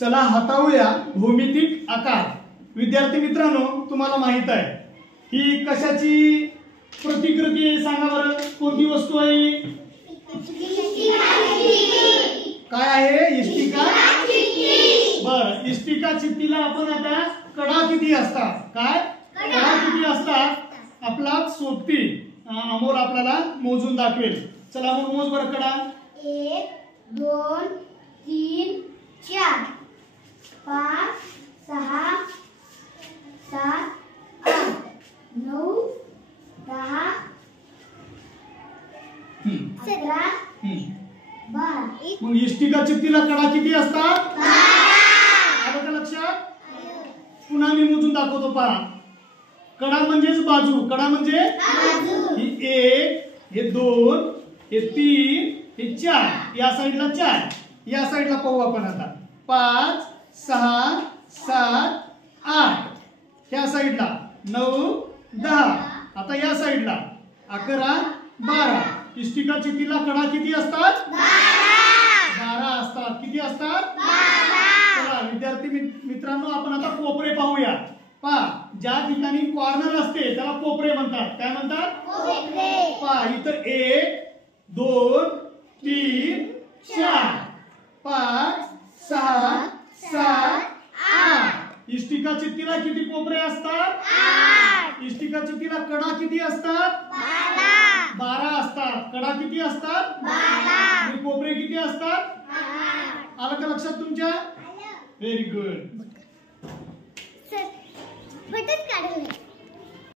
चला हाताळूया भौमितिक आकार। विद्यार्थी मित्रांनो, तुम्हाला माहित आहे ही कशाची प्रतिकृती आहे? सांगा बरं, कोणती वस्तू आहे? काय आहे? इष्टिका चिठ्ठी। बर, इष्टिका चिठ्ठीला आपण आता कडा किती असतात? काय कडा किती असतात? आपला सोबती अमोल आपल्याला मोजून दाखवेल। चला मग मोज बरं कडा। 1 2 3 4 5 6 7 8 9 10 11 12। मग इष्टिका चिठ्ठीला कडा किती असतात? 12। आलं का लक्षात? पुन्हा मी मोजून दाखवतो पहा। कडा म्हणजेच बाजू। कडा म्हणजे बाजू। ही 1, हे 2, हे 3, हे 4, या साइडला 4, या साइडला पाहू आपण आता 5 6 7 8, ह्या साइडला 9 10, आता या साइडला 11 12। इष्टिका चिठ्ठीला कडा किती असतात? 12 असतात। किती असतात? 12। चला विद्यार्थी मित्रांनो, आपण आता कोपरे पाहूया। पहा, ज्या ठिकाणी कॉर्नर असते त्याला कोपरे म्हणतात। काय म्हणतात? कोपरे। पहा इथं 1 2 3 4 5 6 7 8। इष्टिका चिठ्ठीला किती कोपरे असतात? 8। इष्टिका चिठ्ठीला कडा किती असतात? 12 असतात। कडा किती असतात? 12। आणि कोपरे किती असतात? 8। आलं का लक्षात तुमच्या? Very good. सर, फोटोच काढून